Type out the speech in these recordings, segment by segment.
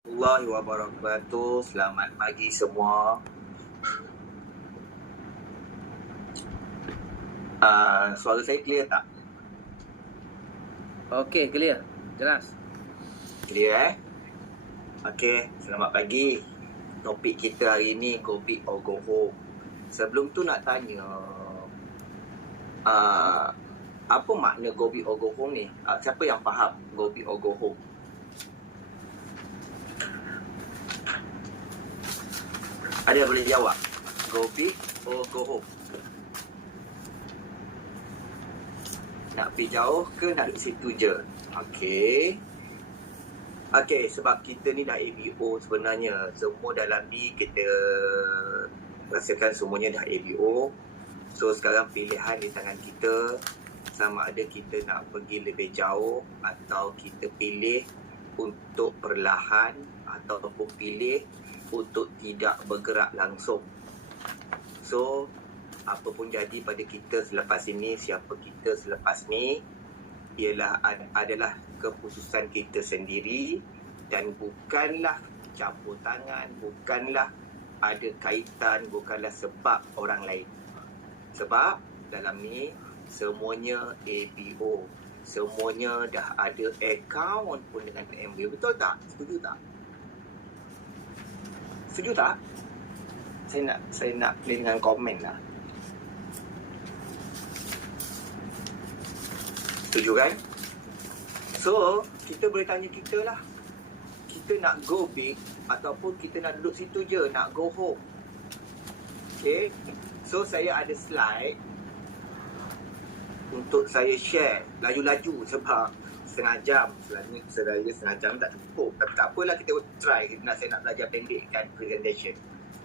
Warahmatullahi wabarakatuh. Selamat pagi semua. Suara saya clear tak? Okey, clear. Jelas. Clear Okey, selamat pagi. Topik kita hari ni go big or go home. Sebelum tu nak tanya, apa makna go big or go home ni? Siapa yang faham go big or go home? Ada yang boleh jawab? Go big or go home? Nak pergi jauh ke nak duduk situ je? Okey, sebab kita ni dah ABO sebenarnya. Semua dalam ni kita rasakan semuanya dah ABO. So sekarang pilihan di tangan kita, sama ada kita nak pergi lebih jauh atau kita pilih untuk perlahan ataupun pilih untuk tidak bergerak langsung. So apa pun jadi pada kita selepas ini, siapa kita selepas ni adalah keputusan kita sendiri dan bukanlah campur tangan, bukanlah ada kaitan, bukanlah sebab orang lain. Sebab dalam ni semuanya ABO, semuanya dah ada akaun pun dengan MB. Betul tak? Setuju tak? Setuju tak? Saya nak play dengan komen lah. Setuju kan? So, kita boleh tanya kita lah. Kita nak go big ataupun kita nak duduk situ je, nak go home. Okay? So, saya ada slide untuk saya share laju-laju sebab setengah jam. Selalunya setengah jam tak cukup. Tapi tak apalah, kita try. Saya nak belajar pendekkan presentation.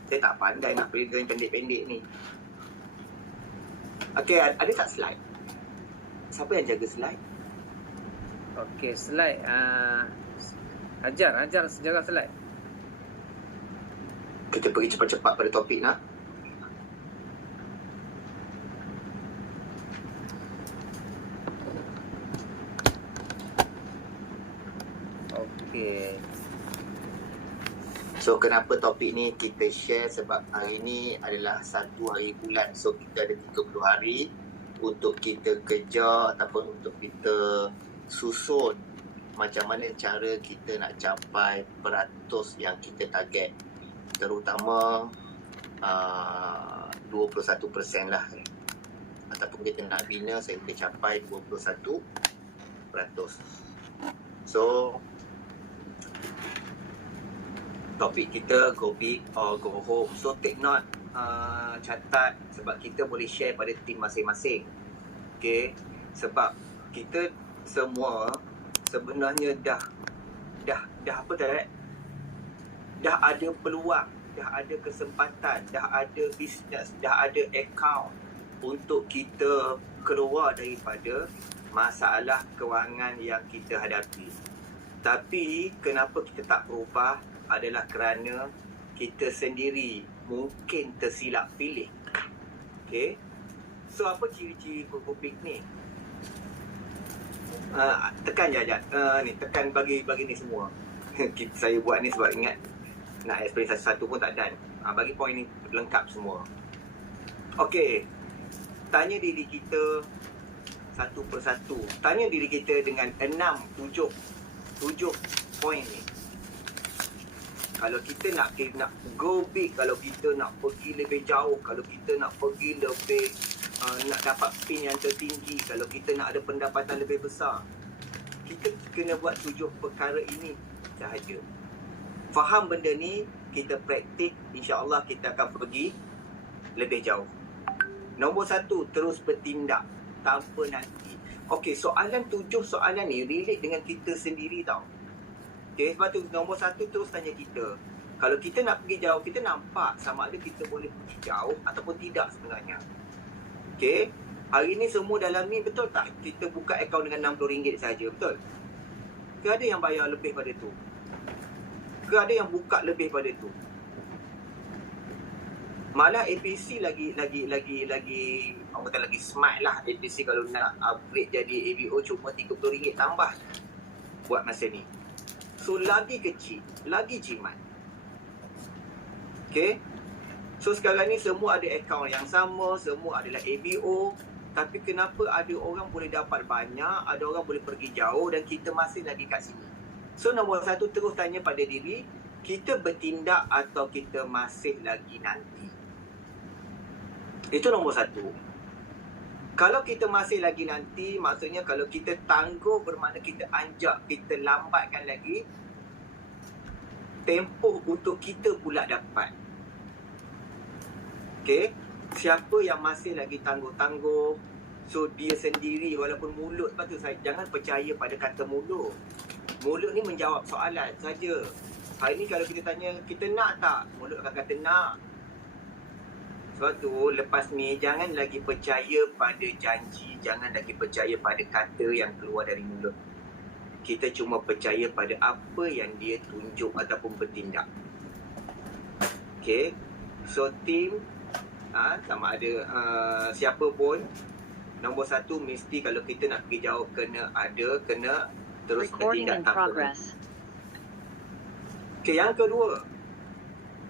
Saya tak pandai nak present pendek-pendek ni. Okay, ada tak slide? Siapa yang jaga slide? Okey, slide. Ajar sejarah slide. Kita pergi cepat-cepat pada topik nak. Okey. So kenapa topik ni kita share? Sebab hari ni adalah 1 hari bulan. So kita ada 30 hari untuk kita kejar ataupun untuk kita susun macam mana cara kita nak capai peratus yang kita target. Terutama 21% lah. Ataupun kita nak bina sehingga capai 21%. So topik kita go big or go home. So take note, catat sebab kita boleh share pada tim masing-masing. Okay, sebab kita semua sebenarnya dah apa tak? Dah ada peluang, dah ada kesempatan, dah ada bisnes, dah ada account untuk kita keluar daripada masalah kewangan yang kita hadapi. Tapi kenapa kita tak berubah adalah kerana kita sendiri mungkin tersilap pilih. Okay, so apa ciri-ciri go big ni? Tekan je Ajat. Ni tekan bagi ni semua. Saya buat ni sebab ingat nak explain satu-satu pun tak dan. Bagi poin ni lengkap semua. Okey. Tanya diri kita satu persatu. Tanya diri kita dengan 7 poin ni. Kalau kita nak go big, kalau kita nak pergi lebih jauh, kalau kita nak pergi lebih nak dapat pin yang tertinggi, kalau kita nak ada pendapatan lebih besar, kita kena buat 7 perkara ini sahaja. Faham benda ni, kita praktik, insya-Allah kita akan pergi lebih jauh. Nombor 1, terus bertindak tanpa nanti. Okey, soalan 7 soalan ni relate dengan kita sendiri tau. Okay, sebab tu nombor 1 terus tanya kita. Kalau kita nak pergi jauh, kita nampak sama ada kita boleh pergi jauh ataupun tidak sebenarnya. Okay, hari ni semua dalam ni betul tak? Kita buka akaun dengan RM60 saja, betul? Ke ada yang bayar lebih pada tu? Ke ada yang buka lebih pada tu? Malah APC lagi orang kata lagi smart lah. APC kalau nak upgrade jadi ABO cuma RM30 tambah buat masa ni. So lagi kecil, lagi jimat. Okay. So sekarang ni semua ada akaun yang sama, semua adalah ABO. Tapi kenapa ada orang boleh dapat banyak, ada orang boleh pergi jauh dan kita masih lagi kat sini? So nombor satu, terus tanya pada diri, kita bertindak atau kita masih lagi nanti? Itu nombor satu. Kalau kita masih lagi nanti, maksudnya kalau kita tangguh bermakna kita anjak, kita lambatkan lagi, tempoh untuk kita pula dapat. Okay, siapa yang masih lagi tangguh-tangguh, so dia sendiri walaupun mulut, sebab tu saya jangan percaya pada kata mulut. Mulut ni menjawab soalan saja. Hari ni kalau kita tanya, kita nak tak? Mulut akan kata nak. Sebab tu lepas ni jangan lagi percaya pada janji, jangan lagi percaya pada kata yang keluar dari mulut. Kita cuma percaya pada apa yang dia tunjuk ataupun bertindak. Okay, so team, sama ada siapa pun, nombor satu mesti kalau kita nak pergi jauh kena terus bertindak tanpa. Okay, yang kedua,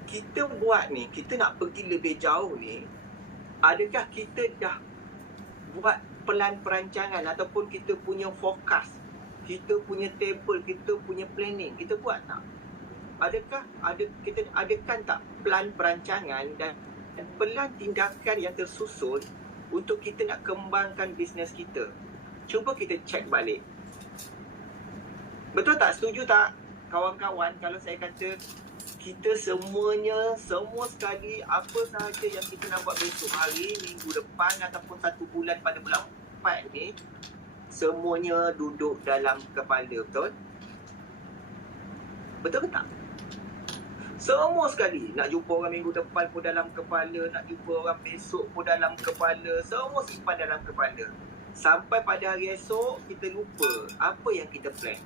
kita buat ni, kita nak pergi lebih jauh ni, adakah kita dah buat pelan perancangan ataupun kita punya fokus, kita punya table, kita punya planning, kita buat tak? Kita adakan tak plan perancangan dan pelan tindakan yang tersusun untuk kita nak kembangkan bisnes kita? Cuba kita cek balik. Betul tak? Setuju tak kawan-kawan kalau saya kata kita semua sekali apa sahaja yang kita nak buat besok hari, minggu depan ataupun 1 bulan pada bulan 4 ni, semuanya duduk dalam kepala, betul? Betul ke tak? Semua sekali. Nak jumpa orang minggu depan pun dalam kepala, nak jumpa orang besok pun dalam kepala, semua simpan dalam kepala. Sampai pada hari esok, kita lupa apa yang kita plan.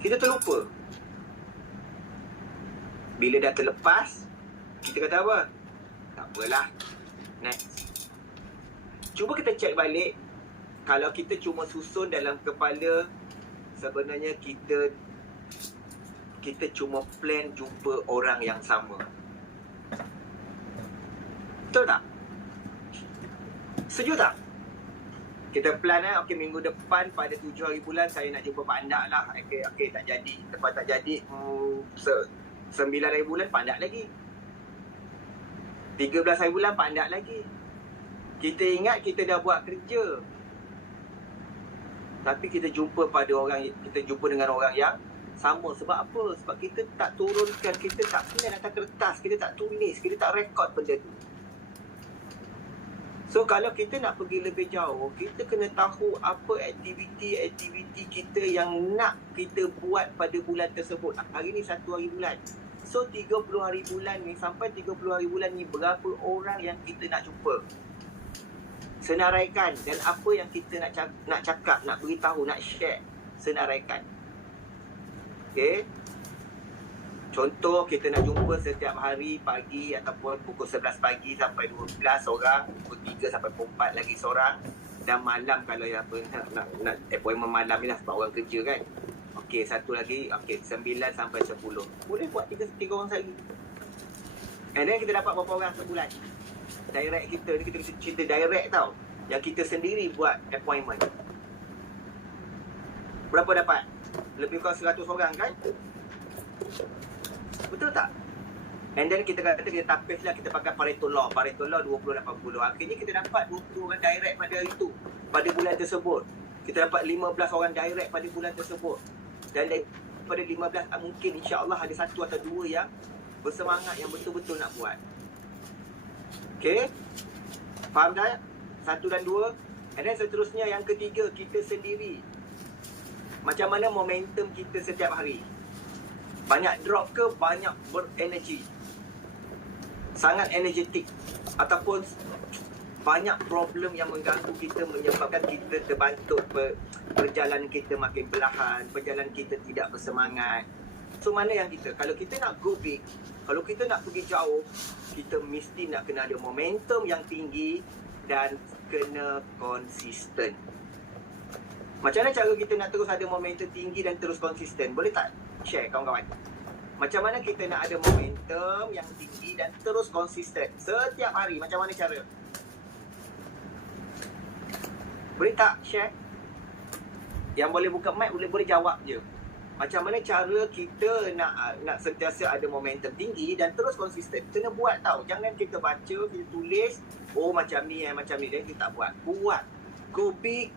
Kita terlupa. Bila dah terlepas, kita kata apa? Tak apalah. Next. Cuba kita cek balik. Kalau kita cuma susun dalam kepala, sebenarnya kita cuma plan jumpa orang yang sama. Betul tak? Setuju tak? Kita plan okey minggu depan pada 7 hari bulan saya nak jumpa Pak Andak lah. Okey tak jadi. Lepas tak jadi 9 hari bulan Pak Andak lagi. 13 hari bulan Pak Andak lagi. Kita ingat kita dah buat kerja. Tapi kita jumpa dengan orang yang sama. Sebab apa? Sebab kita tak turunkan, kita tak plan atas kertas, kita tak tulis, kita tak rekod benda tu. So kalau kita nak pergi lebih jauh, kita kena tahu apa aktiviti kita yang nak kita buat pada bulan tersebut. Hari ni 1 hari bulan. So 30 hari bulan ni, sampai 30 hari bulan ni, berapa orang yang kita nak jumpa? Senaraikan. Dan apa yang kita nak cakap, nak beritahu, nak share, senaraikan. Okay. Contoh, kita nak jumpa setiap hari pagi ataupun pukul 11 pagi sampai 12 seorang, pukul 3 sampai pukul 4 lagi seorang, dan malam kalau yang nak appointment malam ni lah sebab orang kerja kan. Okey, satu lagi, okey 9 sampai 10. Boleh buat 3 orang sehari. And then kita dapat berapa orang sebulan? Direct kita ni, kita cerita direct tau. Yang kita sendiri buat appointment. Berapa dapat? Lebih kurang 100 orang kan? Betul tak? And then kita kata kita tapis lah, kita pakai Pareto Law 20-80. Akhirnya kita dapat 20 orang direct pada hari tu, pada bulan tersebut. Kita dapat 15 orang direct pada bulan tersebut. Dan daripada 15 mungkin insya-Allah ada 1 atau 2 yang bersemangat, yang betul-betul nak buat. Okay? Faham tak? 1 dan 2. And then seterusnya yang ketiga, kita sendiri. Macam mana momentum kita setiap hari? Banyak drop ke banyak berenergi? Sangat energetik ataupun banyak problem yang mengganggu kita, menyebabkan kita terbantuk, perjalanan kita makin perlahan, perjalanan kita tidak bersemangat. So mana yang kita? Kalau kita nak go big, kalau kita nak pergi jauh, kita mesti nak kena ada momentum yang tinggi dan kena konsisten. Macam mana cara kita nak terus ada momentum tinggi dan terus konsisten? Boleh tak share kawan-kawan? Macam mana kita nak ada momentum yang tinggi dan terus konsisten setiap hari? Macam mana cara? Boleh tak share? Yang boleh buka mic boleh jawab je. Macam mana cara kita nak sentiasa ada momentum tinggi dan terus konsisten? Kena buat tau. Jangan kita baca, kita tulis, oh macam ni macam ni, dan kita tak buat. Buat. Go big,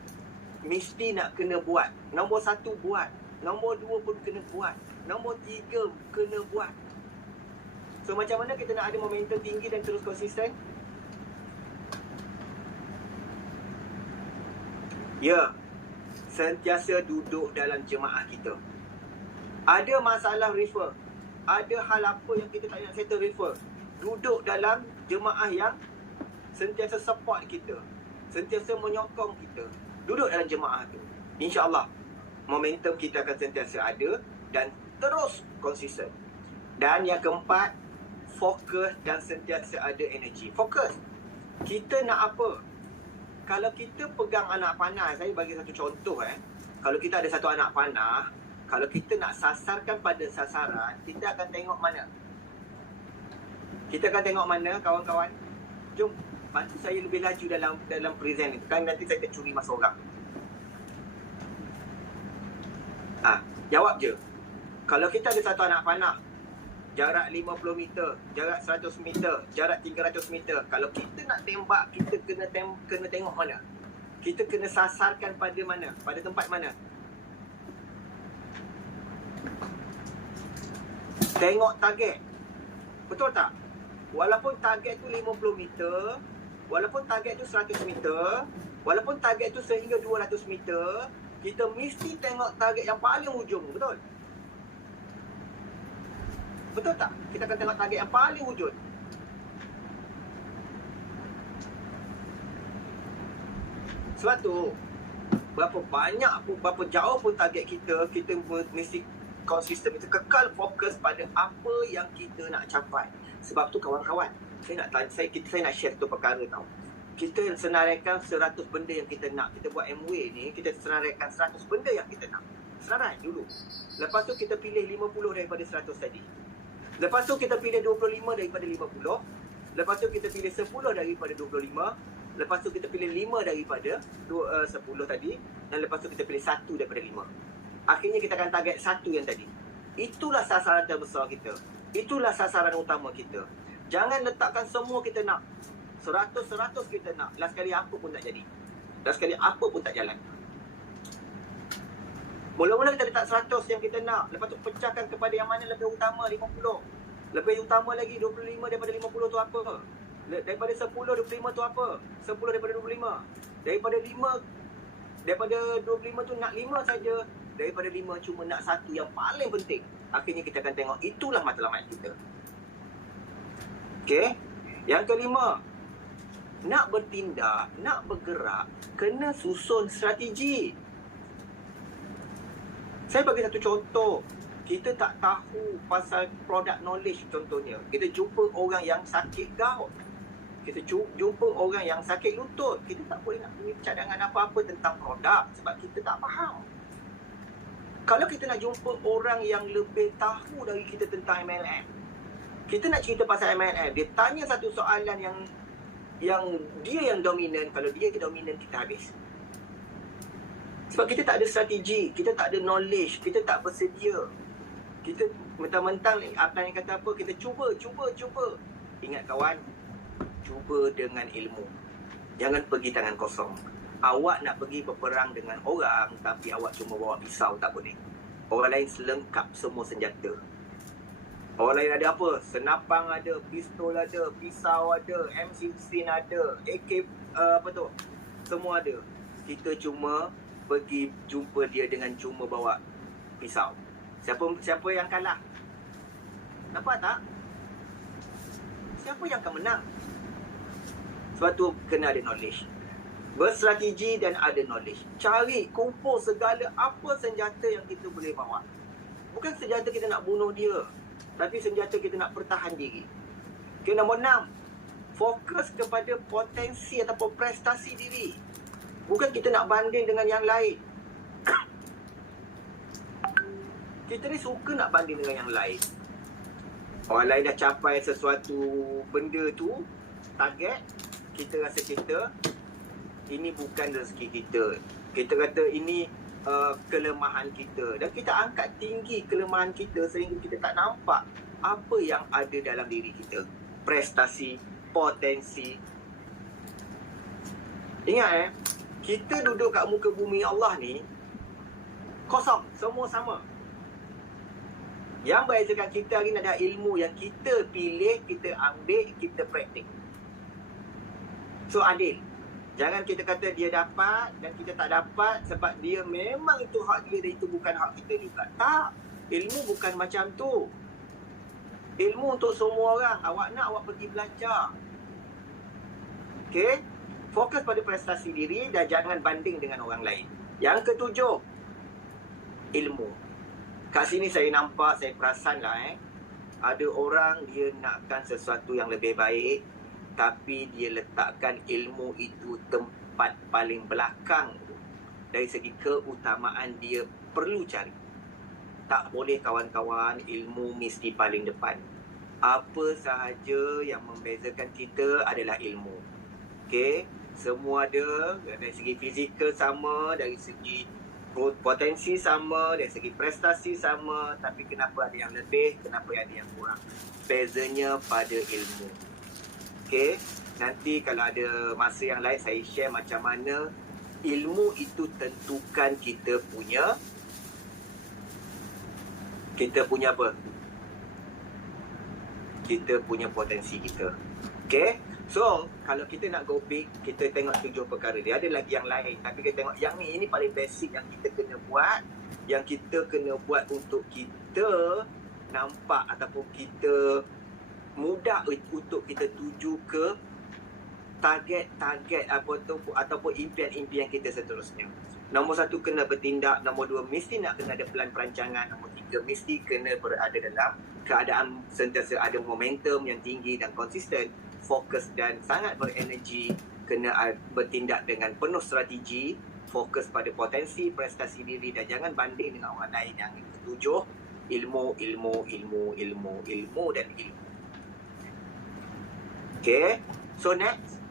mesti nak kena buat. Nombor 1 buat. Nombor 2 pun kena buat. Nombor 3 kena buat. So macam mana kita nak ada momentum tinggi dan terus konsisten? Ya, sentiasa duduk dalam jemaah kita. Ada masalah refer, ada hal apa yang kita tak nak settle refer, duduk dalam jemaah yang sentiasa support kita, sentiasa menyokong kita. Duduk dalam jemaah tu, InsyaAllah momentum kita akan sentiasa ada dan terus konsisten. Dan yang keempat, fokus dan sentiasa ada energi. Fokus. Kita nak apa? Kalau kita pegang anak panah, saya bagi satu contoh Kalau kita ada satu anak panah, kalau kita nak sasarkan pada sasaran, kita akan tengok mana? Kita akan tengok mana kawan-kawan? Jom bantu saya lebih laju dalam present ni. Kan nanti saya curi masa orang. Jawab je. Kalau kita ada satu anak panah, jarak 50 meter, jarak 100 meter, jarak 300 meter. Kalau kita nak tembak, kita kena tengok mana? Kita kena sasarkan pada mana? Pada tempat mana? Tengok target. Betul tak? Walaupun target tu 50 meter, walaupun target tu 100 meter, walaupun target tu sehingga 200 meter, kita mesti tengok target yang paling hujung. Betul? Betul tak? Kita akan tengok target yang paling hujung. Sebab tu, berapa jauh pun target kita mesti konsisten, kita kekal fokus pada apa yang kita nak capai. Sebab tu kawan-kawan, saya nak share satu perkara tau. Kita senaraikan 100 benda yang kita nak. Kita buat MW ni, kita senaraikan 100 benda yang kita nak. Senarai dulu. Lepas tu kita pilih 50 daripada 100 tadi. Lepas tu kita pilih 25 daripada 50. Lepas tu kita pilih 10 daripada 25. Lepas tu kita pilih 5 daripada 10 tadi. Dan lepas tu kita pilih 1 daripada 5. Akhirnya kita akan target 1 yang tadi. Itulah sasaran terbesar kita. Itulah sasaran utama kita. Jangan letakkan semua kita nak. 100 kita nak. Last kali apa pun tak jadi. Last kali apa pun tak jalan. Mula-mula kita letak 100 yang kita nak. Lepas tu pecahkan kepada yang mana lebih utama, 50. Lebih utama lagi 25 daripada 50 tu apa? Daripada 10, 25 tu apa? 10 daripada 25. Daripada 25 tu nak 5 saja. Daripada 5 cuma nak 1 yang paling penting. Akhirnya kita akan tengok itulah matlamat kita. Okey? Yang kelima, nak bertindak, nak bergerak, kena susun strategi. Saya bagi satu contoh. Kita tak tahu pasal product knowledge contohnya. Kita jumpa orang yang sakit gout. Kita jumpa orang yang sakit lutut. Kita tak boleh nak punya cadangan apa-apa tentang produk sebab kita tak faham. Kalau kita nak jumpa orang yang lebih tahu dari kita tentang MLM, kita nak cerita pasal MLM, dia tanya satu soalan yang dia yang dominan. Kalau dia dominan, kita habis. Sebab kita tak ada strategi, kita tak ada knowledge, kita tak bersedia. Kita mentang-mentang apa yang kata apa, kita cuba. Ingat kawan, cuba dengan ilmu. Jangan pergi tangan kosong. Awak nak pergi berperang dengan orang, tapi awak cuma bawa pisau, tak boleh. Orang lain selengkap semua senjata. Orang lain ada apa? Senapang ada, pistol ada, pisau ada, M16 ada, AK semua ada. Kita cuma pergi jumpa dia dengan cuma bawa pisau. Siapa yang kalah? Nampak tak? Siapa yang akan menang? Sebab tu kena ada knowledge. Berstrategi dan ada knowledge. Cari, kumpul segala apa senjata yang kita boleh bawa. Bukan senjata kita nak bunuh dia, tapi senjata kita nak pertahan diri. Okay, nombor 6. Fokus kepada potensi ataupun prestasi diri. Bukan kita nak banding dengan yang lain. Kita ni suka nak banding dengan yang lain. Orang lain dah capai sesuatu benda tu, target, kita rasa ini bukan rezeki kita. Kita kata ini kelemahan kita. Dan kita angkat tinggi kelemahan kita sehingga kita tak nampak apa yang ada dalam diri kita. Prestasi, potensi. Ingat kita duduk kat muka bumi Allah ni kosong, semua sama. Yang bezakan kita hari ni adalah ilmu yang kita pilih, kita ambil, kita praktik. So adil. Jangan kita kata dia dapat dan kita tak dapat sebab dia memang itu hak dia dan itu bukan hak kita juga. Tak. Ilmu bukan macam tu. Ilmu untuk semua orang. Awak nak, awak pergi belajar. Okay? Fokus pada prestasi diri dan jangan banding dengan orang lain. Yang ketujuh, ilmu. Kat sini saya nampak, saya perasan lah ada orang dia nakkan sesuatu yang lebih baik, tapi dia letakkan ilmu itu tempat paling belakang. Dari segi keutamaan dia perlu cari. Tak boleh kawan-kawan, ilmu mesti paling depan. Apa sahaja yang membezakan kita adalah ilmu. Okay? Semua ada, dari segi fizikal sama, dari segi potensi sama, dari segi prestasi sama, tapi kenapa ada yang lebih, kenapa ada yang kurang. Bezanya pada ilmu. Okay, nanti kalau ada masa yang lain saya share macam mana ilmu itu tentukan kita punya apa? Kita punya potensi kita. Okay, so kalau kita nak go big, kita tengok 7 perkara. Dia ada lagi yang lain, tapi kita tengok yang ni, ini paling basic yang kita kena buat. Yang kita kena buat untuk kita nampak ataupun kita mudah untuk kita tuju ke target-target ataupun impian-impian kita seterusnya. Nombor 1, kena bertindak. Nombor 2, mesti nak kena ada pelan perancangan. Nombor 3, mesti kena berada dalam keadaan sentiasa ada momentum yang tinggi dan konsisten, fokus dan sangat berenergi. Kena bertindak dengan penuh strategi, fokus pada potensi, prestasi diri dan jangan banding dengan orang lain. Yang ketujuh, ilmu dan ilmu. Okay, so next.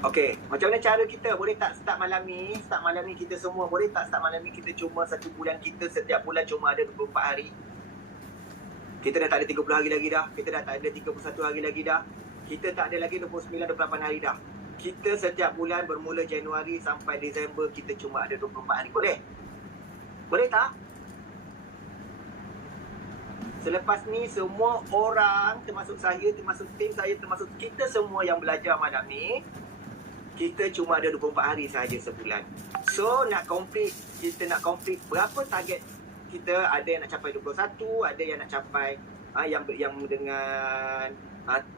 Okay, macam mana cara kita? Boleh tak start malam ni? Start malam ni kita semua. Boleh tak start malam ni kita cuma 1 bulan kita setiap bulan cuma ada 24 hari. Kita dah tak ada 30 hari lagi dah. Kita dah tak ada 31 hari lagi dah. Kita tak ada lagi 29-28 hari dah. Kita setiap bulan bermula Januari sampai Disember kita cuma ada 24 hari. Boleh? Boleh tak? Selepas ni semua orang, termasuk saya, termasuk tim saya, termasuk kita semua yang belajar malam ni, kita cuma ada 24 hari sahaja sebulan. So kita nak complete berapa target kita? Ada yang nak capai 21, ada yang nak capai yang dengan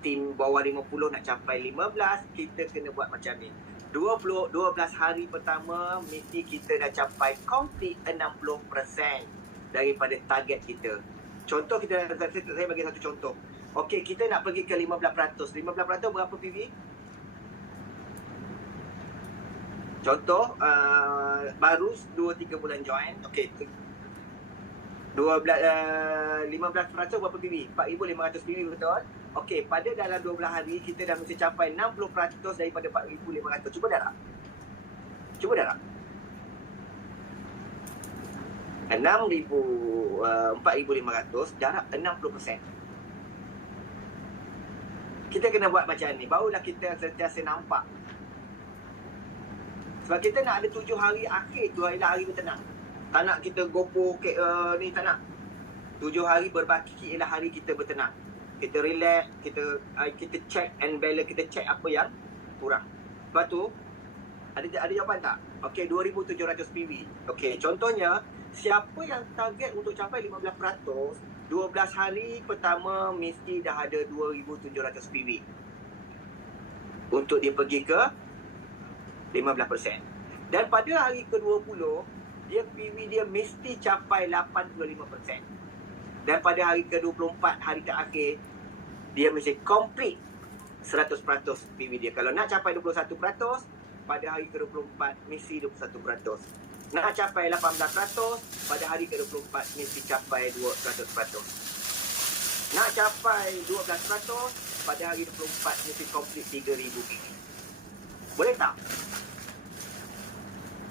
tim bawah 50 nak capai 15. Kita kena buat macam ni. 12 hari pertama mesti kita dah capai complete 60% daripada target kita. Contoh saya bagi satu contoh. Okey, kita nak pergi ke 15%. 15% berapa PV? Contoh, baru 2-3 bulan join. Okey. 15% berapa PV? 4,500 PV, betul? Okey, pada dalam 12 hari kita dah mesti capai 60% daripada 4,500. Cuba dah tak? 4,500 darab 60%. Kita kena buat macam ni, barulah kita sentiasa nampak. Sebab kita nak ada 7 hari akhir tu ialah hari bertenang. Tak nak kita gopo ni, tak nak. 7 hari berbaki ialah hari kita bertenang. Kita relax, kita check and balance, kita check apa yang kurang. Lepas tu ada jawapan tak? Okey, 2,700 PV. Okey, contohnya siapa yang target untuk capai 15%, 12 hari pertama mesti dah ada 2,700 PV. Untuk dia pergi ke 15%. Dan pada hari ke-20, dia PV dia mesti capai 85%. Dan pada hari ke-24, hari terakhir, dia mesti complete 100% PV dia. Kalau nak capai 21%, pada hari ke-24 mesti 21%. Nak capai 18% pada hari ke-24 mesti capai 200%. Nak capai 12% pada hari 24 mesti complete 3,000 gigi. Boleh tak?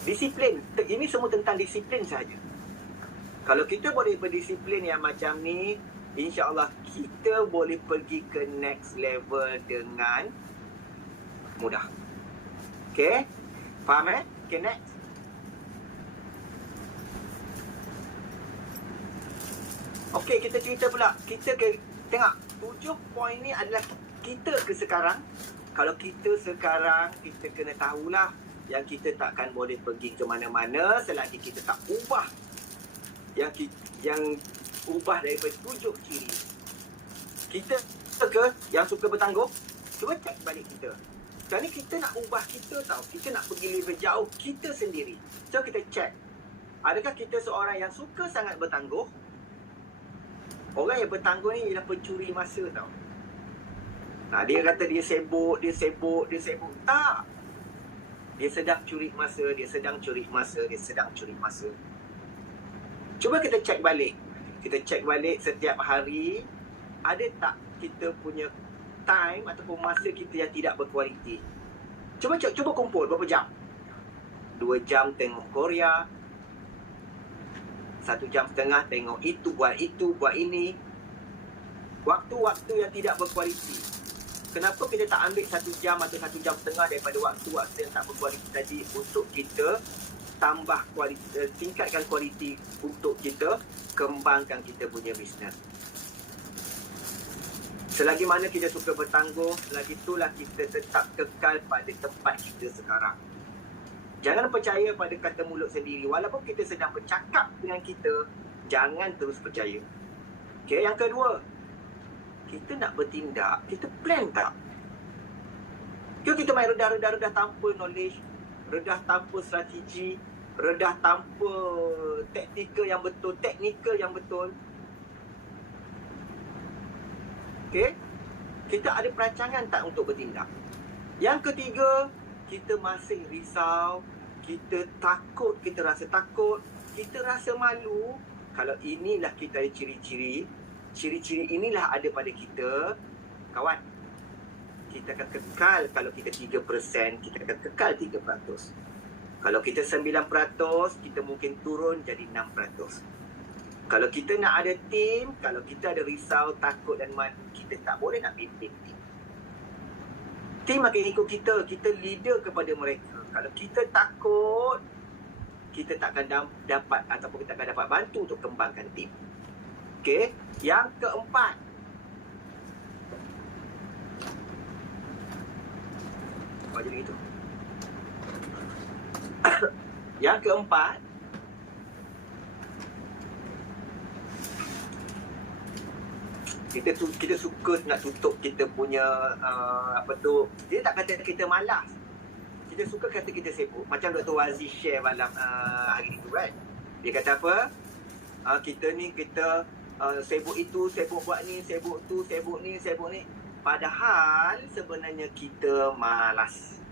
Disiplin. Ini semua tentang disiplin saja. Kalau kita boleh berdisiplin yang macam ni, insya-Allah kita boleh pergi ke next level dengan mudah. Okay? Faham Okay, next. Okay, kita cerita pula. Tengok, 7 poin ni adalah kita ke sekarang. Kalau kita sekarang, kita kena tahulah yang kita takkan boleh pergi ke mana-mana selagi kita tak ubah yang ubah daripada 7 ciri. Kita ke yang suka bertangguh, cuba cek balik kita. Sekarang ni kita nak ubah kita tau. Kita nak pergi lebih jauh kita sendiri. So kita cek. Adakah kita seorang yang suka sangat bertangguh? Orang yang bertangguh ni ialah pencuri masa tau. Nah, dia kata dia sibuk. Tak. Dia sedang curi masa. Cuba kita cek balik. Setiap hari, ada tak kita punya time ataupun masa kita yang tidak berkualiti. Cuba kumpul berapa jam. 2 jam tengok Korea, 1 jam setengah tengok itu, buat ini. Waktu-waktu yang tidak berkualiti. Kenapa kita tak ambil 1 jam atau 1 jam setengah daripada waktu-waktu yang tak berkualiti tadi untuk kita tambah kualiti, tingkatkan kualiti untuk kita kembangkan kita punya bisnes. Selagi mana kita suka bertangguh, selagi itulah kita tetap kekal pada tempat kita sekarang. Jangan percaya pada kata mulut sendiri. Walaupun kita sedang bercakap dengan kita, jangan terus percaya. Okay, yang kedua, kita nak bertindak, kita plan tak? Kita main redah tanpa knowledge, redah tanpa strategi, redah tanpa teknikal yang betul. Okay? Kita ada perancangan tak untuk bertindak? Yang ketiga, kita masih risau, kita takut, kita rasa takut, kita rasa malu. Kalau inilah kita ada ciri-ciri inilah ada pada kita, kawan, kita akan kekal. Kalau kita 3%, kita akan kekal 3%. Kalau kita 9%, kita mungkin turun jadi 6%. Kalau kita nak ada tim, kalau kita ada risau, takut dan malu, kita tak boleh nak pimpin tim. Tim akan ikut kita leader kepada mereka. Kalau kita takut, kita tak akan dapat ataupun kita akan dapat bantu untuk kembangkan tim. Okey, yang keempat. Apa jadi gitu? Yang keempat, kita suka nak tutup kita punya dia tak kata kita malas. Kita suka kata kita sibuk. Macam Dr. Wazi share malam hari ni tu kan. Dia kata apa? Kita sibuk itu, sibuk buat ni, sibuk tu, sibuk ni. Padahal sebenarnya kita malas.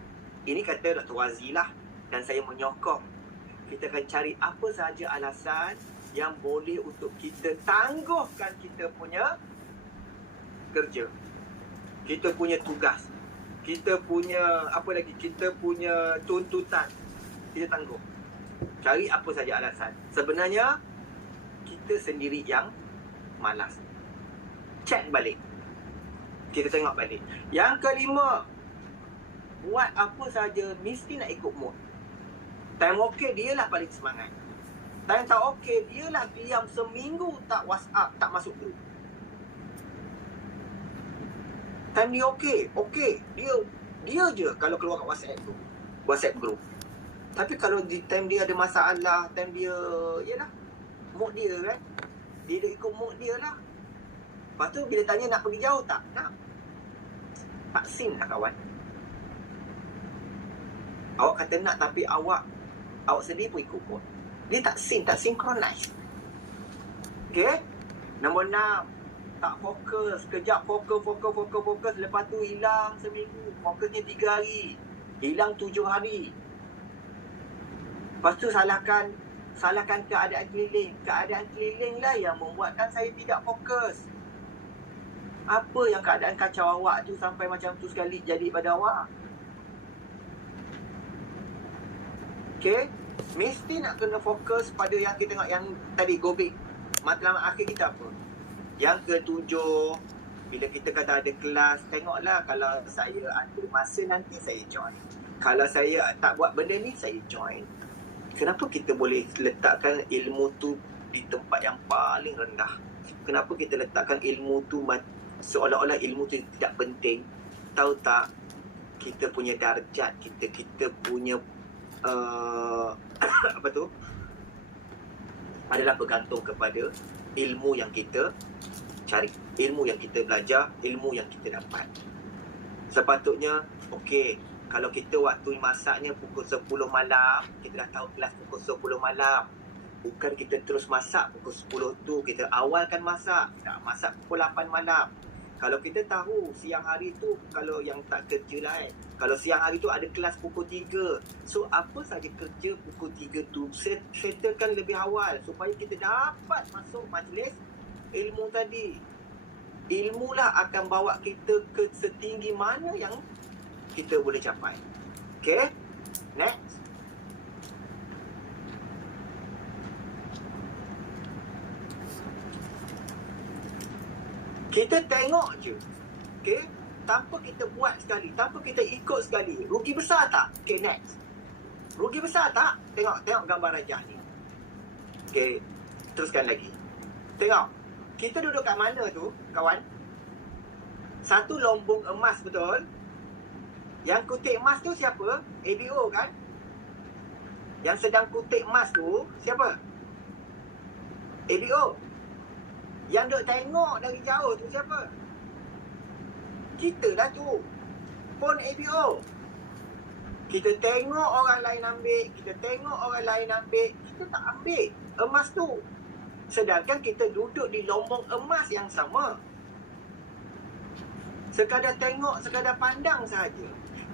Ini kata Dr. Wazi lah. Dan saya menyokong. Kita akan cari apa sahaja alasan yang boleh untuk kita tangguhkan kita punya kerja, kita punya tugas, kita punya kita punya tuntutan, kita tangguh. Cari apa saja alasan. Sebenarnya kita sendiri yang malas. Cek balik, kita tengok balik. Yang kelima, buat apa saja mesti nak ikut mood. Time okey, dialah paling semangat. Time tak okey, dialah diam seminggu tak WhatsApp, tak masuk group. Time dia okey. Dia je kalau keluar kat WhatsApp group. Tapi kalau di time dia ada masalah, time dia, yalah, mood dia kan. Dia ikut mood dia lah. Lepas tu bila tanya nak pergi jauh tak? Nak. Tak sin lah kawan. Awak kata nak tapi awak sendiri pun ikut mood. Dia tak synchronize. Okay? Nombor 6. Tak fokus. Kejap fokus. Lepas tu hilang seminggu. Fokusnya 3 hari. Hilang 7 hari. Lepas tu salahkan keadaan keliling. Keadaan keliling lah yang membuatkan saya tidak fokus. Apa yang keadaan kacau awak tu sampai macam tu sekali jadi pada awak? Okay? Mesti nak kena fokus pada yang kita tengok yang tadi, go big. Matlamat akhir kita apa? Yang ketujuh, bila kita kata ada kelas, tengoklah kalau saya ada masa nanti saya join. Kalau saya tak buat benda ni, saya join. Kenapa kita boleh letakkan ilmu tu di tempat yang paling rendah? Kenapa kita letakkan ilmu tu seolah-olah ilmu tu tidak penting? Tahu tak, kita punya darjat, kita punya apa tu, adalah bergantung kepada ilmu yang kita cari, ilmu yang kita belajar, ilmu yang kita dapat. Sepatutnya, okey, kalau kita waktu masaknya pukul 10 malam, kita dah tahu kelas pukul 10 malam. Bukan kita terus masak pukul 10 tu, kita awalkan masak, tak masak pukul 8 malam. Kalau kita tahu siang hari tu, kalau yang tak kerja lah kalau siang hari tu ada kelas pukul 3, so apa saja kerja pukul 3 tu, settlekan lebih awal supaya kita dapat masuk majlis ilmu tadi. Ilmu lah akan bawa kita ke setinggi mana yang kita boleh capai. Okay, next. Kita tengok je, okay, tanpa kita buat sekali, tanpa kita ikut sekali, rugi besar tak? Okay, next. Rugi besar tak? Tengok gambar rajah ni. Okay, teruskan lagi. Tengok, kita duduk kat mana tu, kawan? Satu lombong emas, betul? Yang kutip emas tu siapa? ABO kan? Yang sedang kutip emas tu siapa? ABO. Yang duk tengok dari jauh tu siapa? Kita dah tu. Pun ABO. Kita tengok orang lain ambil, kita tengok orang lain ambil, kita tak ambil emas tu. Sedangkan kita duduk di lombong emas yang sama. Sekadar tengok, sekadar pandang sahaja.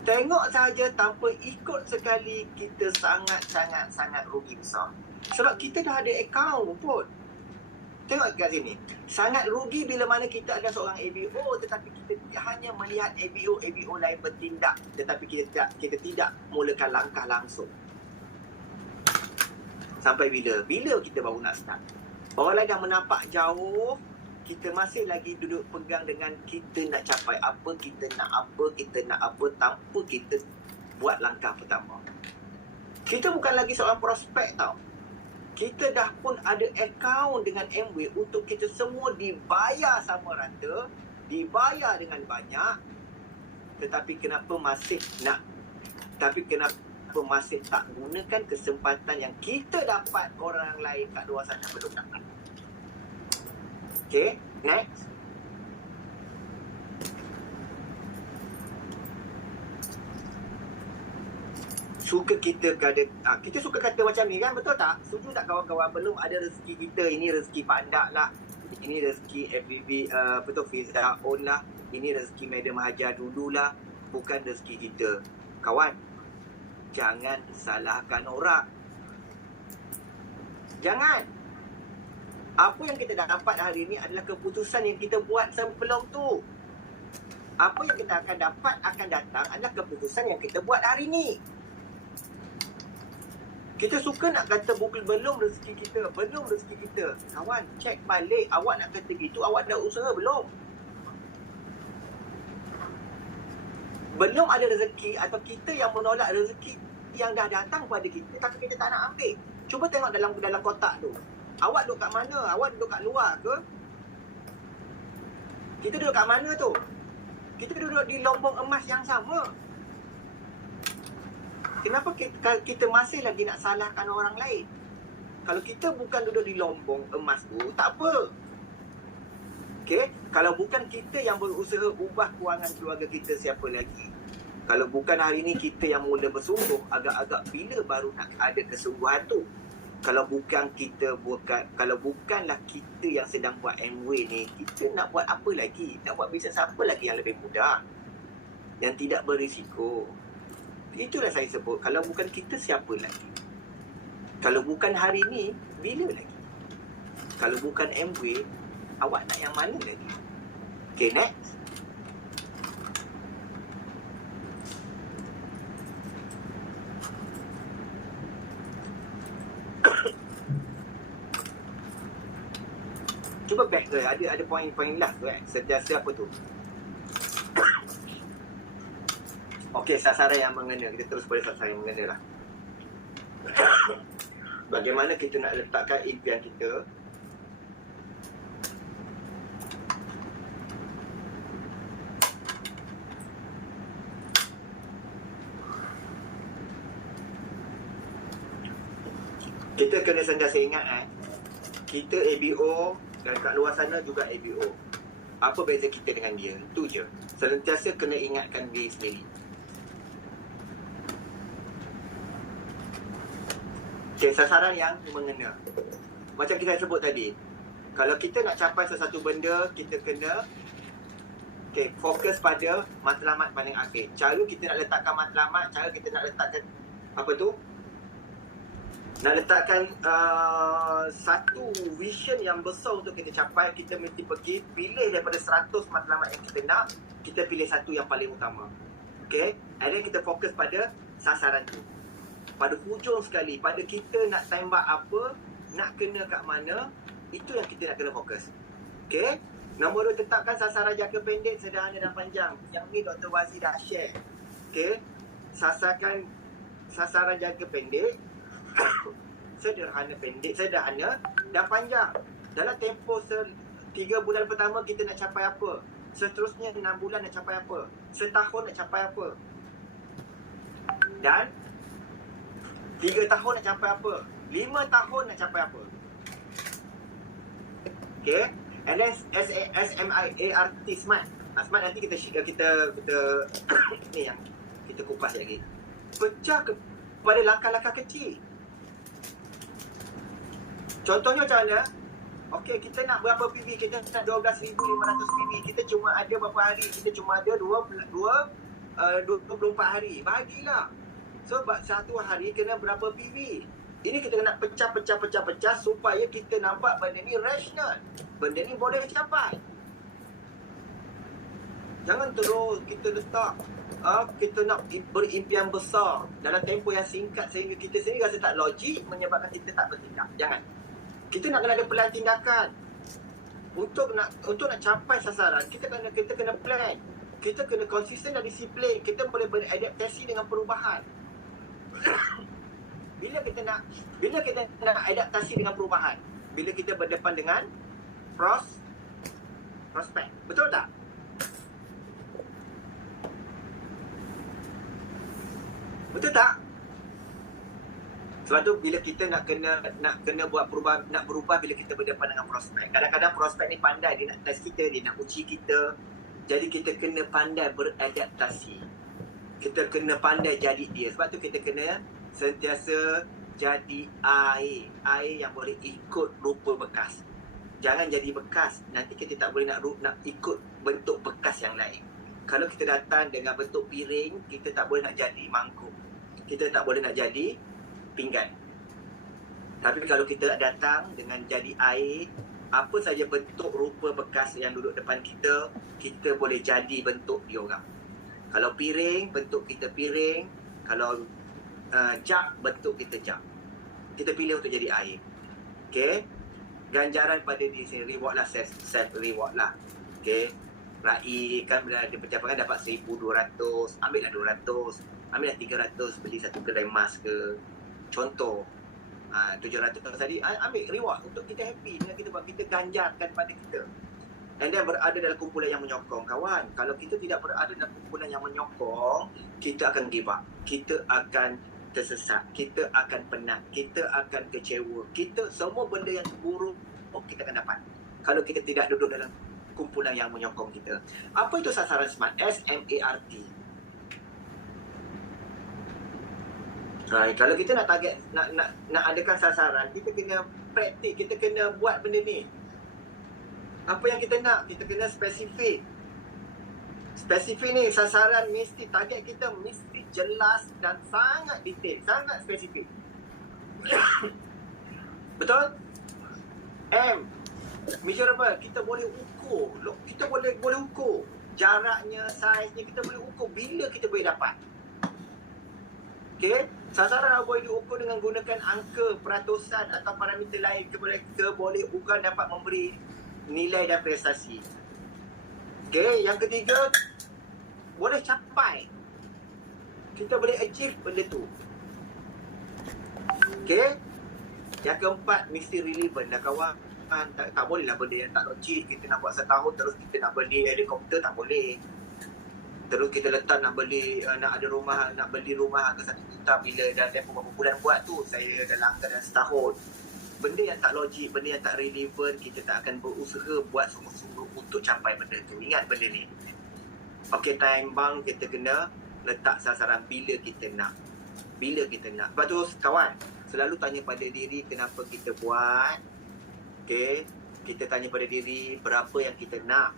Tengok sahaja tanpa ikut sekali, kita sangat rugi besar. Sebab kita dah ada akaun pun. Tengok kat sini. Sangat rugi bila mana kita ada seorang ABO tetapi kita hanya melihat ABO lain bertindak, tetapi kita tidak mulakan langkah langsung. Sampai bila? Bila kita baru nak start? Orang lain dah menapak jauh, kita masih lagi duduk pegang dengan kita nak capai apa, kita nak apa tanpa kita buat langkah pertama. Kita bukan lagi seorang prospek tau. Kita dah pun ada akaun dengan Amway untuk kita semua dibayar sama rata, dibayar dengan banyak. Tetapi kenapa masih tak gunakan kesempatan yang kita dapat orang lain kat luar sana belum dapat. Okay, next. Kita suka kata macam ni kan, betul tak? Setuju tak kawan-kawan? Belum ada rezeki kita, ini rezeki Pandak lah, ini rezeki FBB, betul, Fiza On lah, ini rezeki Madam Hajar dulu lah, bukan rezeki kita. Kawan, jangan salahkan orang. Jangan. Apa yang kita dah dapat hari ni adalah keputusan yang kita buat sebelum tu. Apa yang kita akan dapat akan datang adalah keputusan yang kita buat hari ni. Kita suka nak kata belum rezeki kita. Kawan, cek balik. Awak nak kata gitu, awak dah usaha belum? Belum ada rezeki, atau kita yang menolak rezeki yang dah datang pada kita tapi kita tak nak ambil. Cuba tengok dalam kotak tu. Awak duduk kat mana? Awak duduk kat luar ke? Kita duduk kat mana tu? Kita duduk di lombong emas yang sama. Kenapa kita masih lagi nak salahkan orang lain? Kalau kita bukan duduk di lombong emas tu, tak apa. Okay? Kalau bukan kita yang berusaha ubah kewangan keluarga kita, siapa lagi? Kalau bukan hari ni kita yang mula bersungguh, agak-agak bila baru nak ada kesungguhan tu? Kalau bukanlah kita yang sedang buat Amway ni, kita nak buat apa lagi? Nak buat bisnes apa lagi yang lebih mudah? Yang tidak berisiko. Itulah saya sebut, kalau bukan kita, siapa lagi? Kalau bukan hari ni, bila lagi? Kalau bukan Amway, awak nak yang mana lagi? Okay, next. Cuba back ke, ada poin-poin last tu sentiasa apa tu? Okey, sasaran yang mengena. Kita terus pada sasaran yang mengena lah. Bagaimana kita nak letakkan impian kita kita kena sentiasa ingat kita ABO dan kat luar sana juga ABO. Apa beza kita dengan dia? Itu je. Sentiasa kena ingatkan diri sendiri. Okay, sasaran yang mengena. Macam kita sebut tadi, kalau kita nak capai sesuatu benda, kita kena fokus pada matlamat paling akhir. Cara kita nak letakkan matlamat, cara kita nak letakkan apa tu? Nak letakkan satu vision yang besar untuk kita capai, kita mesti pergi pilih daripada 100 matlamat yang kita nak, kita pilih satu yang paling utama. Okay? And then kita fokus pada sasaran tu. Pada hujung sekali, pada kita nak tembak apa, nak kena kat mana, itu yang kita nak kena fokus. Okay? Nombor 2, tetapkan sasaran jangka pendek, sederhana dan panjang. Yang ni Dr. Wazi dah share. Okay? Sasaran jangka pendek, sederhana dan panjang. Dalam tempoh 3 bulan pertama kita nak capai apa? Seterusnya 6 bulan nak capai apa? Setahun nak capai apa? Dan 3 tahun nak capai apa? 5 tahun nak capai apa? Okay? And then SMART, SMART. SMART nanti kita ni yang kita kupas lagi. Pecah kepada langkah-langkah kecil. Contohnya macam mana? Okey, kita nak berapa PV? Kita nak 12,500 PV. Kita cuma ada berapa hari? Kita cuma ada 24 hari. Bagilah. So, satu hari kena berapa PV? Ini kita kena pecah supaya kita nampak benda ni rational. Benda ni boleh capai. Jangan terus kita letak kita nak berimpian besar dalam tempoh yang singkat sehingga kita sendiri rasa tak logik, menyebabkan kita tak bertindak. Jangan. Kita nak kena ada pelan tindakan. Untuk nak capai sasaran, kita kena plan. Kita kena konsisten dan disiplin. Kita boleh beradaptasi dengan perubahan. Bila kita nak adaptasi dengan perubahan, bila kita berdepan dengan prospek. Betul tak? Betul tak? Sebab tu bila kita nak kena buat perubahan, nak berubah bila kita berdepan dengan prospek. Kadang-kadang prospek ni pandai, dia nak test kita, dia nak uji kita. Jadi kita kena pandai beradaptasi. Kita kena pandai jadi dia. Sebab tu kita kena sentiasa jadi air yang boleh ikut rupa bekas. Jangan jadi bekas, nanti kita tak boleh nak ikut bentuk bekas yang lain. Kalau kita datang dengan bentuk piring, kita tak boleh nak jadi mangkuk. Kita tak boleh nak jadi pinggan. Tapi kalau kita datang dengan jadi air, apa saja bentuk rupa bekas yang duduk depan kita, kita boleh jadi bentuk dia orang. Kalau piring, bentuk kita piring. Kalau jug, bentuk kita jug. Kita pilih untuk jadi air. Okay? Ganjaran pada diri sendiri, reward lah, self reward lah. Okay? Raih kan bila ada pencapaian dapat 1,200, ambil lah 200, ambil lah 300, beli satu kedai emas ke. Contoh 700 tadi, ambil reward untuk kita happy dengan kita buat, kita ganjarkan pada kita. And then berada dalam kumpulan yang menyokong. Kawan, kalau kita tidak berada dalam kumpulan yang menyokong, kita akan give up. Kita akan tersesat. Kita akan penat. Kita akan kecewa. Kita semua benda yang buruk kita akan dapat kalau kita tidak duduk dalam kumpulan yang menyokong kita. Apa itu sasaran SMART? SMART. Kalau kita nak target, nak adakan sasaran, kita kena praktik, kita kena buat benda ni. Apa yang kita nak, kita kena spesifik. Spesifik ni, sasaran mesti, target kita mesti jelas dan sangat detail, sangat spesifik. Betul? Measurable, kita boleh ukur. Kita boleh ukur jaraknya, saiznya, kita boleh ukur bila kita boleh dapat. Okey, sasaran boleh diukur dengan gunakan angka, peratusan atau parameter lain. Kita boleh ukur dapat memberi nilai dan prestasi. Okey, yang ketiga, boleh capai. Kita boleh achieve benda tu. Okey, yang keempat, mesti relevant dah kawan. Tak bolehlah benda yang tak logik. Kita nak buat setahun terus kita nak beli helikopter, tak boleh. Terus kita letak nak beli, nak ada rumah, nak beli rumah harga 1 juta bila dah tempoh berapa bulan buat tu, saya dalam keadaan setahun. Benda yang tak logik, benda yang tak relevan, kita tak akan berusaha buat sungguh-sungguh untuk capai benda tu. Ingat benda ni. Okey, time bank kita kena letak sasaran bila kita nak. Bila kita nak. Lepas tu kawan, selalu tanya pada diri kenapa kita buat. Okey, kita tanya pada diri berapa yang kita nak.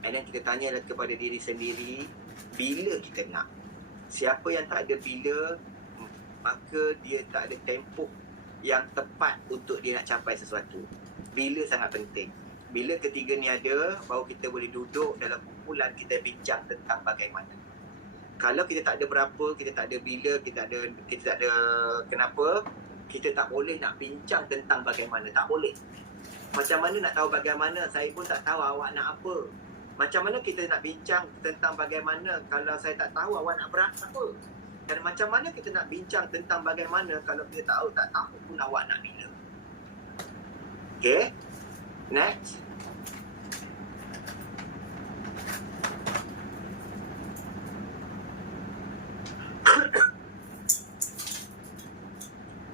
And then kita tanya kepada diri sendiri bila kita nak. Siapa yang tak ada bila, maka dia tak ada tempoh yang tepat untuk dia nak capai sesuatu. Bila sangat penting. Bila ketiga ni ada, baru kita boleh duduk dalam kumpulan, kita bincang tentang bagaimana. Kalau kita tak ada berapa, kita tak ada bila, kita tak ada kenapa, kita tak boleh nak bincang tentang bagaimana. Tak boleh. Macam mana nak tahu bagaimana? Saya pun tak tahu awak nak apa. Macam mana kita nak bincang tentang bagaimana kalau saya tak tahu awak nak berapa? Dan macam mana kita nak bincang tentang bagaimana kalau kita tak tahu pun awak nak bila? Okay, next.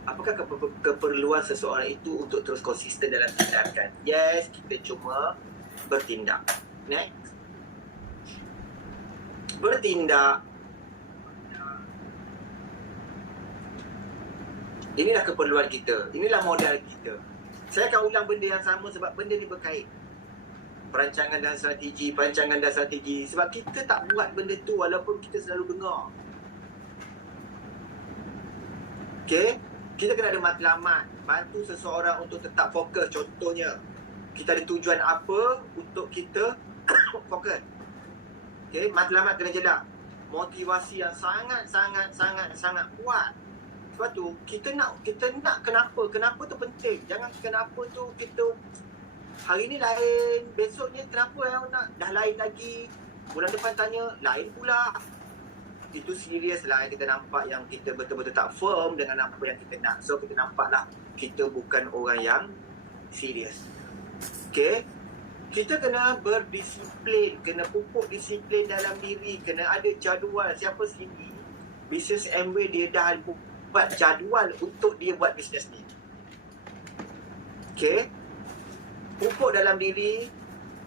Apakah keperluan seseorang itu untuk terus konsisten dalam tindakan? Yes, kita cuma bertindak. Next. Bertindak. Inilah keperluan kita. Inilah modal kita. Saya akan ulang benda yang sama sebab benda ni berkait. Perancangan dan strategi. Sebab kita tak buat benda tu walaupun kita selalu dengar. Okay? Kita kena ada matlamat. Bantu seseorang untuk tetap fokus. Contohnya, kita ada tujuan apa untuk kita fokus. Okay, matlamat kena jelas. Motivasi yang sangat kuat. Sebab tu kita nak kenapa? Kenapa tu penting. Jangan kenapa tu kita hari ni lain, besoknya kenapa yang nak dah lain lagi. Bulan depan tanya lain pula. Itu serius lah kita nampak yang kita betul-betul tak firm dengan apa yang kita nak. So kita nampaklah kita bukan orang yang serius. Okay, kita kena berdisiplin, kena pupuk disiplin dalam diri, kena ada jadual. Siapa sini bisnes Amway dia dah buat jadual untuk dia buat bisnes ni. Okay, pupuk dalam diri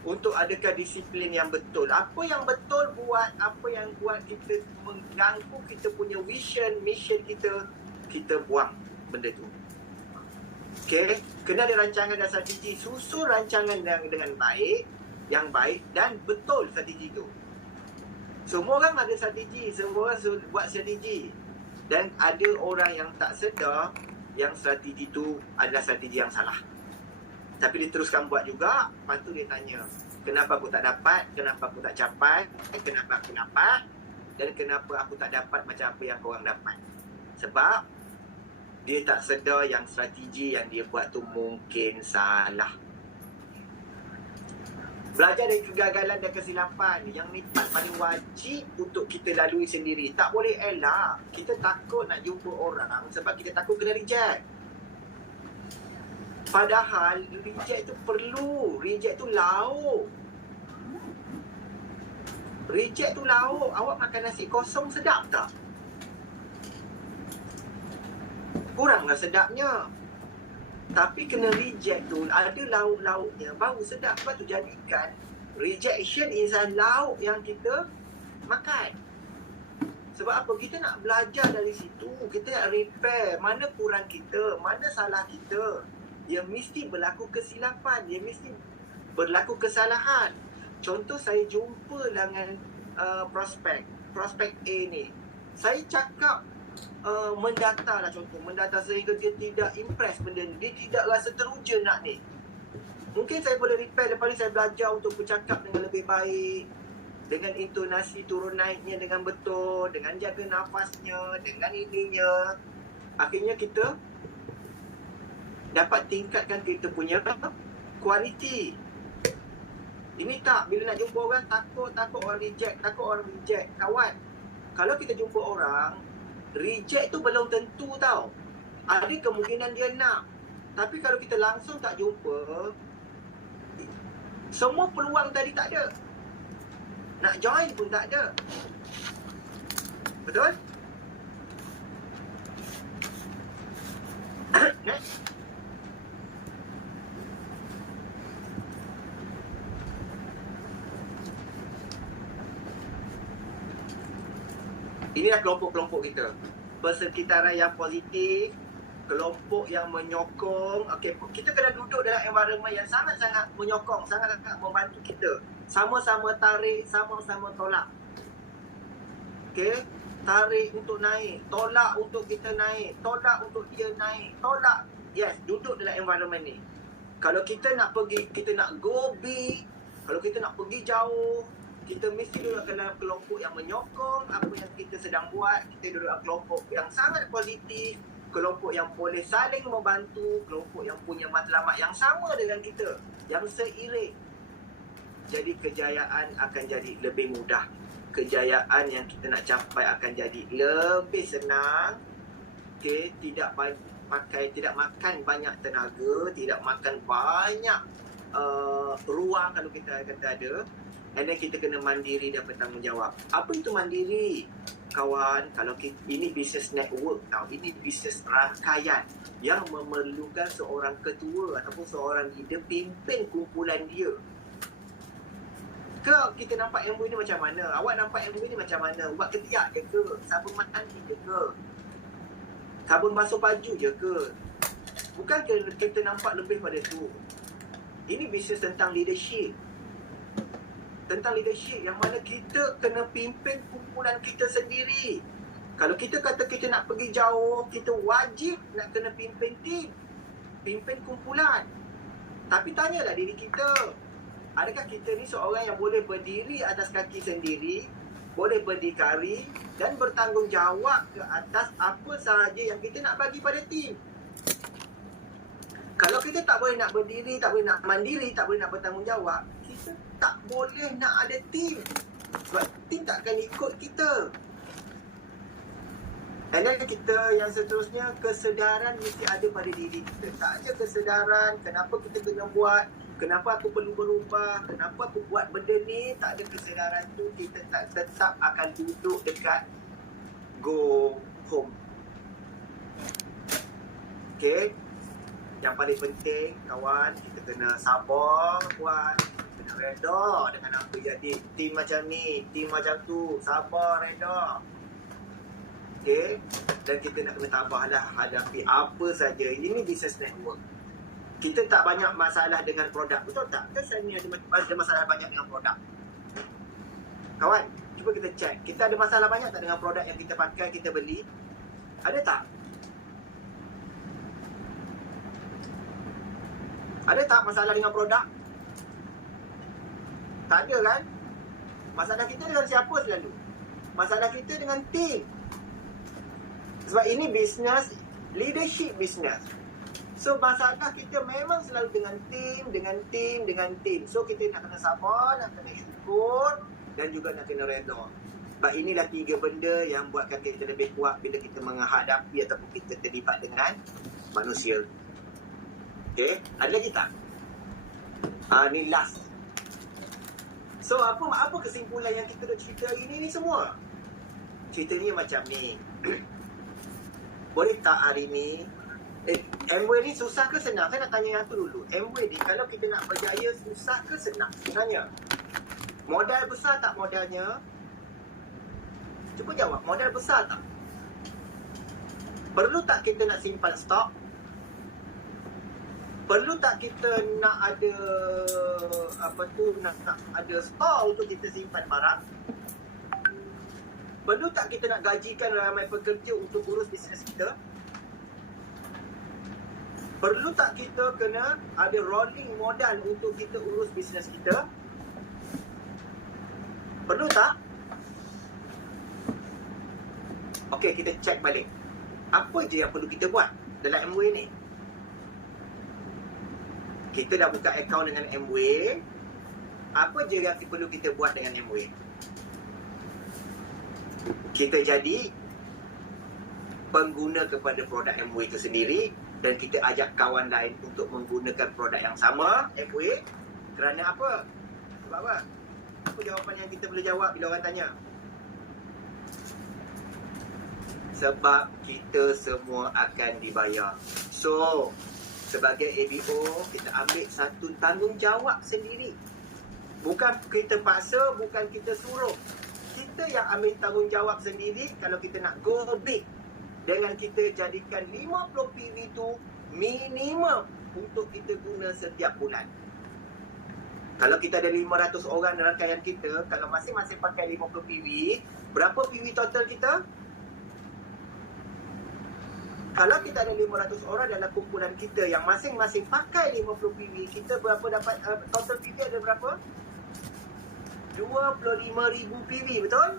untuk adakan disiplin yang betul. Apa yang betul buat, apa yang buat kita mengganggu kita punya vision, mission kita buang benda tu. Okay, kena ada rancangan dan strategi. Susun rancangan dengan baik, yang baik dan betul strategi tu. Semua orang ada strategi, semua orang buat strategi. Dan ada orang yang tak sedar yang strategi tu adalah strategi yang salah. Tapi dia teruskan buat juga. Lepas tu dia tanya, kenapa aku tak dapat, kenapa aku tak capai, kenapa aku dapat, dan kenapa aku tak dapat macam apa yang korang dapat. Sebab dia tak sedar yang strategi yang dia buat tu mungkin salah. Belajar dari kegagalan dan kesilapan. Yang ni paling wajib untuk kita lalui sendiri. Tak boleh elak. Kita takut nak jumpa orang sebab kita takut kena reject. Padahal reject tu perlu. Reject tu lauk. Reject tu lauk. Awak makan nasi kosong sedap tak? Kuranglah sedapnya. Tapi kena reject tu ada lauk-lauknya baru sedap. Sebab tu jadikan rejection insan lauk yang kita makan. Sebab apa? Kita nak belajar dari situ. Kita nak repair mana kurang kita, mana salah kita. Dia mesti berlaku kesilapan, dia mesti berlaku kesalahan. Contoh saya jumpa dengan prospek A ni. Saya cakap mendata lah, contoh mendata sehingga dia tidak impress benda ni, dia tidak rasa teruja nak ni. Mungkin saya boleh repair, lepas ni saya belajar untuk bercakap dengan lebih baik, dengan intonasi turun naiknya dengan betul, dengan jaga nafasnya, dengan ininya. Akhirnya kita dapat tingkatkan kita punya kualiti. Ini tak, bila nak jumpa orang takut orang reject, Kawan, kalau kita jumpa orang, reject tu belum tentu tau. Ada kemungkinan dia nak. Tapi kalau kita langsung tak jumpa, semua peluang tadi tak ada. Nak join pun tak ada. Betul? Next. Inilah kelompok-kelompok kita. Persekitaran yang positif, kelompok yang menyokong. Okey, kita kena duduk dalam environment yang sangat-sangat menyokong, sangat-sangat membantu kita. Sama-sama tarik, sama-sama tolak. Okey, tarik untuk naik, tolak untuk kita naik, tolak untuk dia naik, tolak. Yes, duduk dalam environment ni. Kalau kita nak pergi, kita nak go big, kalau kita nak pergi jauh, kita mesti duduk dalam kelompok yang menyokong apa yang kita sedang buat. Kita duduk dalam kelompok yang sangat positif, kelompok yang boleh saling membantu, kelompok yang punya matlamat yang sama dengan kita, yang seiring. Jadi kejayaan akan jadi lebih mudah. Kejayaan yang kita nak capai akan jadi lebih senang. Okay, tidak makan banyak tenaga, tidak makan banyak ruang kalau kita kata ada. And then kita kena mandiri dan bertanggungjawab. Apa itu mandiri? Kawan, kalau kita, ini bisnes network tau. Ini bisnes rangkaian yang memerlukan seorang ketua ataupun seorang leader pimpin kumpulan dia. Ke kita nampak MOE ni macam mana? Awak nampak MOE ni macam mana? Buat ketiak je ke? Sabun mandi je ke? Sabun basuh baju je ke? Bukan kita nampak lebih pada tu. Ini bisnes tentang leadership. Tentang leadership yang mana kita kena pimpin kumpulan kita sendiri. Kalau kita kata kita nak pergi jauh, kita wajib nak kena pimpin tim, pimpin kumpulan. Tapi tanyalah diri kita, adakah kita ni seorang yang boleh berdiri atas kaki sendiri, boleh berdikari dan bertanggungjawab ke atas apa sahaja yang kita nak bagi pada tim. Kalau kita tak boleh nak berdiri, tak boleh nak mandiri, tak boleh nak bertanggungjawab, kita tak boleh nak ada tim. Sebab tim tak akan ikut kita. Dan kita yang seterusnya, kesedaran mesti ada pada diri kita. Tak ada kesedaran kenapa kita kena buat, kenapa aku perlu berubah, kenapa aku buat benda ni. Tak ada kesedaran tu, kita tak tetap akan duduk dekat go home. Okay, yang paling penting kawan, kita kena sabar buat, kena reda dengan apa jadi. Tim macam ni, tim macam tu, sabar, reda. Okay, dan kita nak kena tabahlah hadapi apa saja. Ini business network. Kita tak banyak masalah dengan produk, betul tak? Kan saya ni ada masalah banyak dengan produk. Kawan, cuba kita check. Kita ada masalah banyak tak dengan produk yang kita pakai, kita beli? Ada tak? Ada tak masalah dengan produk? Tak ada kan? Masalah kita dengan siapa selalu? Masalah kita dengan tim. Sebab ini bisnes, leadership bisnes. So masalah kita memang selalu dengan tim. So kita nak kena sabar, nak kena syukur dan juga nak kena reda. Sebab inilah 3 benda yang buatkan kita lebih kuat bila kita menghadapi ataupun kita terlibat dengan manusia. Okay, ada lagi tak? Ni last. So apa kesimpulan yang kita dah cerita hari ni semua? Cerita ni macam ni. Boleh tak hari ni Amway ni susah ke senang? Saya nak tanya yang tu dulu. Amway ni kalau kita nak berjaya, susah ke senang sebenarnya? Modal besar tak modalnya? Cuba jawab, modal besar tak? Perlu tak kita nak simpan stok? Perlu tak kita nak ada nak ada store untuk kita simpan barang? Perlu tak kita nak gajikan ramai pekerja untuk urus bisnes kita? Perlu tak kita kena ada rolling modal untuk kita urus bisnes kita? Perlu tak? Okey, kita check balik. Apa je yang perlu kita buat dalam Amway ni? Kita dah buka akaun dengan Amway. Apa je yang perlu kita buat dengan Amway? Kita jadi pengguna kepada produk Amway itu sendiri dan kita ajak kawan lain untuk menggunakan produk yang sama Amway. Kerana apa? Sebab apa? Apa jawapan yang kita boleh jawab bila orang tanya? Sebab kita semua akan dibayar. So, sebagai ABO, kita ambil satu tanggungjawab sendiri. Bukan kita paksa, bukan kita suruh. Kita yang ambil tanggungjawab sendiri kalau kita nak go big. Dengan kita jadikan 50 PV tu minimum untuk kita guna setiap bulan. Kalau kita ada 500 orang dalam rangkaian kita, kalau masing-masing pakai 50 PV, berapa PV total kita? Kalau kita ada 500 orang dalam kumpulan kita yang masing-masing pakai 50 PV, kita berapa dapat total PV ada berapa? 25,000 PV, betul?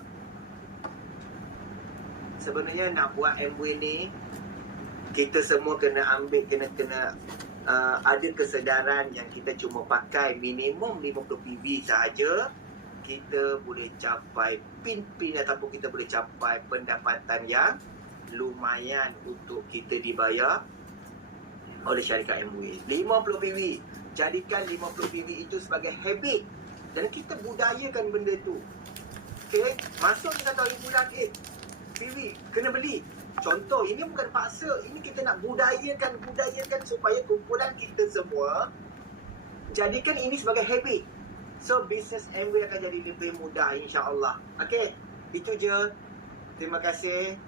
Sebenarnya nak buat Amway ni, kita semua kena ambil, kena ada kesedaran yang kita cuma pakai minimum 50 PV sahaja, kita boleh capai pin-pin ataupun kita boleh capai pendapatan yang lumayan untuk kita dibayar oleh syarikat Amway. 50 PV. Jadikan 50 PV itu sebagai habit dan kita budayakan benda tu. Okey, masuk kita tahu bulan PV kena beli. Contoh, ini bukan paksa, ini kita nak budayakan supaya kumpulan kita semua jadikan ini sebagai habit. So, bisnes Amway akan jadi lebih mudah, insya-Allah. Okey, itu je. Terima kasih.